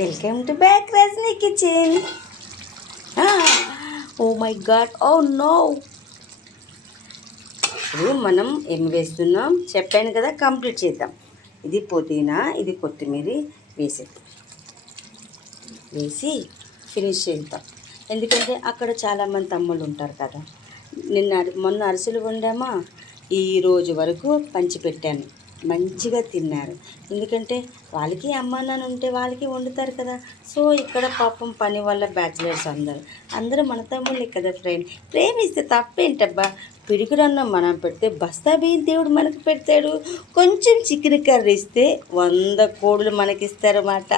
Welcome to back Rajani kitchen. Oh my God, oh no. ఇప్పుడు మనం ఏం వేస్తున్నాం చెప్పాను కదా, కంప్లీట్ చేద్దాం. ఇది పుదీనా, ఇది కొత్తిమీర వేసి ఫినిష్ చేద్దాం. ఎందుకంటే అక్కడ చాలామంది తమ్ముళ్ళు ఉంటారు కదా. మొన్న అరిసెలు వండామా, ఈ రోజు వరకు పంచిపెట్టాను. మంచిగా తిన్నారు. ఎందుకంటే వాళ్ళకి అమ్మ నాన్న ఉంటే వాళ్ళకి వండుతారు కదా. సో ఇక్కడ పాపం పని వల్ల బ్యాచిలర్స్ అందరూ మన తమ్ముళ్ళే కదా ఫ్రెండ్. ప్రేమిస్తే తప్పేంటబ్బా. పిడుగురన్నం మనం పెడితే బస్తా బియ్యం దేవుడు మనకు పెడతాడు. కొంచెం చికెన్ కర్రీ ఇస్తే 100 కోడులు మనకిస్తారన్నమాట.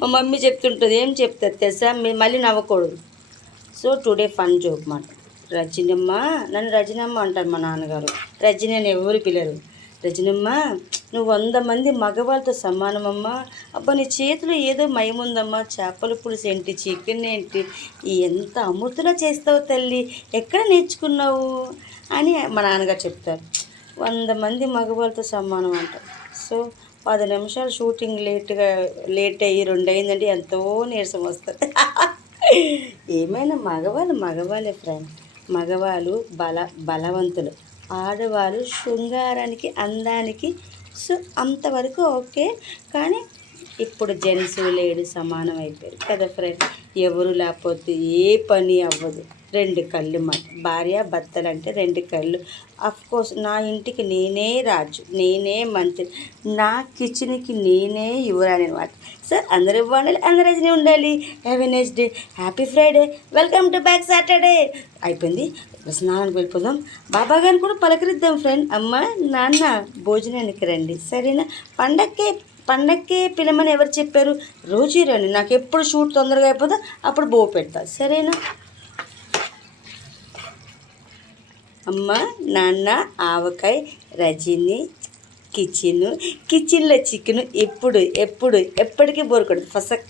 మా మమ్మీ చెప్తుంటుంది. ఏం చెప్తారు తెలుసా, మీరు మళ్ళీ నవ్వకూడదు. సో టుడే ఫన్ జోక్ మాట. రజనమ్మ, నన్ను రజనమ్మ అంటారు మా నాన్నగారు. రజని అని ఎవరు పిల్లరు. రజనమ్మ, నువ్వు 100 మంది మగవాళ్ళతో సమానమమ్మా. అబ్బా నీ చేతిలో ఏదో మయముందమ్మా. చేపల పులుసు ఏంటి, చికెన్ ఏంటి, ఎంత అమృతలా చేస్తావు తల్లి, ఎక్కడ నేర్చుకున్నావు అని మా నాన్నగారు చెప్తారు. 100 మంది మగవాళ్ళతో సమానం అంటారు. సో 10 నిమిషాలు షూటింగ్ లేట్ అయ్యి 2 అయిందంటే ఎంతో నీరసం వస్తుంది. ఏమైనా మగవాళ్ళే ఫ్రెండ్. మగవాళ్ళు బలవంతులు, ఆడవాళ్ళు శృంగారానికి, అందానికి. సో అంతవరకు ఓకే. కానీ ఇప్పుడు జెంట్స్ లేడు సమానం అయిపోయారు కదా ఫ్రెండ్. ఎవరు లేకపోతే ఏ పని అవ్వదు. 2 కళ్ళు భార్య భర్తలు అంటే 2 కళ్ళు. కోర్స్ నా ఇంటికి నేనే రాజు, నేనే మంత్రి, నా కిచెన్కి నేనే యువరాని అనమాట. సార్ అందరూ బాగుండాలి, అందరూ రజనీ ఉండాలి. Have a nice day, happy Friday, welcome to back Saturday. అయిపోయింది, స్నానానికి వెళ్ళిపోదాం. బాబా గారిని కూడా పలకరిద్దాం ఫ్రెండ్. అమ్మ నాన్న భోజనానికి రండి, సరేనా? పండక్కే పిలమని ఎవరు చెప్పారు? రోజు రండి, నాకు ఎప్పుడు షూట్ తొందరగా అయిపోతా అప్పుడు బో పెడతా, సరేనా? అమ్మ నాన్న ఆవకాయ, రజని కిచెన్లో చికెను ఎప్పటికీ బోరుకొడదు. ఫసక్